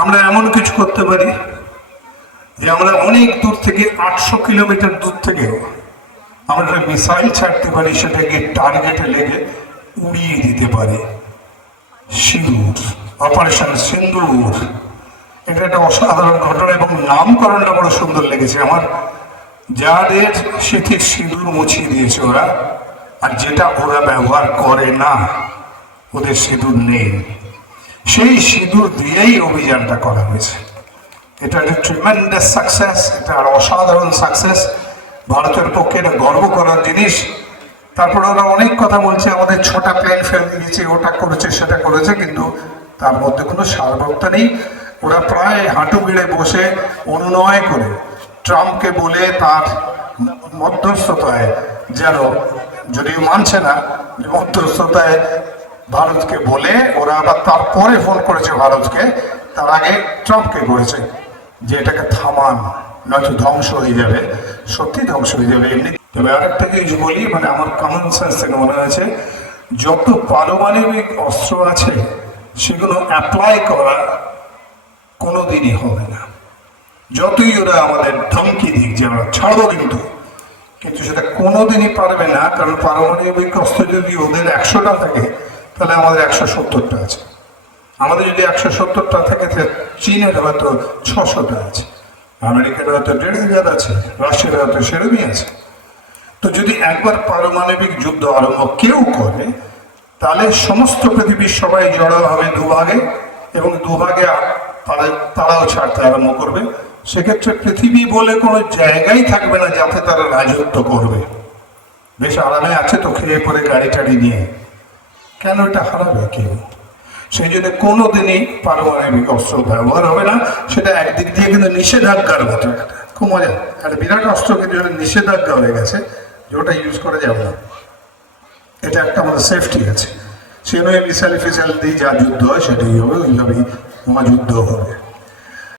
আমরা এমন কিছু করতে পারি যে আমরা অনেক দূর থেকে আটশো কিলোমিটার দূর থেকেও আমরা মিসাইল ছাড়তে পারি, সেটাকে টার্গেটে লেগে উড়িয়ে দিতে পারি। সিঁদুর অপারেশন সিন্দুর এটা একটা অসাধারণ ঘটনা এবং নামকরণটা বড় সুন্দর লেগেছে। আমার যাদের স্মৃতির সিঁদুর মুছিয়ে দিয়েছে ওরা। আর যেটা ওরা ব্যবহার করে না, ওদের সিঁদুর নেই। সেই সিঁদুর দিয়েই অভিযানটা করা হয়েছে। এটা একটা ট্রিমেন্ডাস সাকসেস এটা আর অসাধারণ সাকসেস ভারতের পক্ষে এটা গর্ব করার জিনিস। তারপরে ওরা অনেক কথা বলছে, আমাদের ছোটা প্লেন ফেল দিয়েছে, ওটা করেছে, সেটা করেছে, কিন্তু তার মধ্যে কোনো সারবত্তা নেই। ওরা প্রায় হাঁটু গেড়ে বসে অনুনয় করে। ট্রাম্পকে বলে তার মধ্যস্থতায় যেন, যদিও মানছে না, মধ্যস্থতায় ভারতকে বলে ওরা আবার তারপরে ফোন করেছে ভারতকে, তার আগে ট্রাম্পকে করেছে, যে এটাকে থামান, নয়তো ধ্বংস হয়ে যাবে। সত্যি ধ্বংস হয়ে যাবে এমনি। তবে আরেকটা জিনিস বলি মানে আমার কমন সেন্স থেকে মনে হয়েছে, যত পারমাণবিক অস্ত্র আছে, সেগুলো অ্যাপ্লাই করা কোনোদিনই হবে না। যতই ওরা আমাদের ধমকি দিক, যে আমরা ছাড়বো কিন্তু কিন্তু সেটা কোনোদিনই পারবে না, কারণ পারমাণবিক অস্ত্র যদি ওদের একশোটা থাকে তাহলে আমাদের একশো সত্তরটা আছে। আমাদের যদি একশো সত্তরটা থাকে চীনের হয়তো ছশোটা আছে। আমেরিকার হয়তো দেড় হাজার আছে, রাশিয়ার হয়তো সেরকমই আছে। তো যদি একবার পারমাণবিক যুদ্ধ আরম্ভ কেউ করে, তাহলে সমস্ত পৃথিবীর সবাই জড়ো হবে দুভাগে, এবং দুভাগে তারা তারাও ছাড়তে আরম্ভ করবে। সেক্ষেত্রে পৃথিবী বলে কোনো জায়গাই থাকবে না যাতে তারা রাজত্ব করবে। বেশ আরামে আছে তো, খেয়ে পরে গাড়ি টাড়ি নিয়ে। কেন এটা হারাবে কেউ সেই জন্য কোনোদিনই পারমাণবিক অস্ত্র ব্যবহার হবে না। সেটা একদিক দিয়ে কিন্তু নিষেধাজ্ঞার মতো। খুব মজা। একটা বিরাট অস্ত্র কিন্তু নিষেধাজ্ঞা হয়ে গেছে যে ওটা ইউজ করা যাবে না। এটা একটা আমাদের সেফটি আছে। সে নয় মিসাইল ফিসাইল দিয়ে যা যুদ্ধ হয়, সেটাই হবে। ওইভাবেই মহাযুদ্ধ হবে।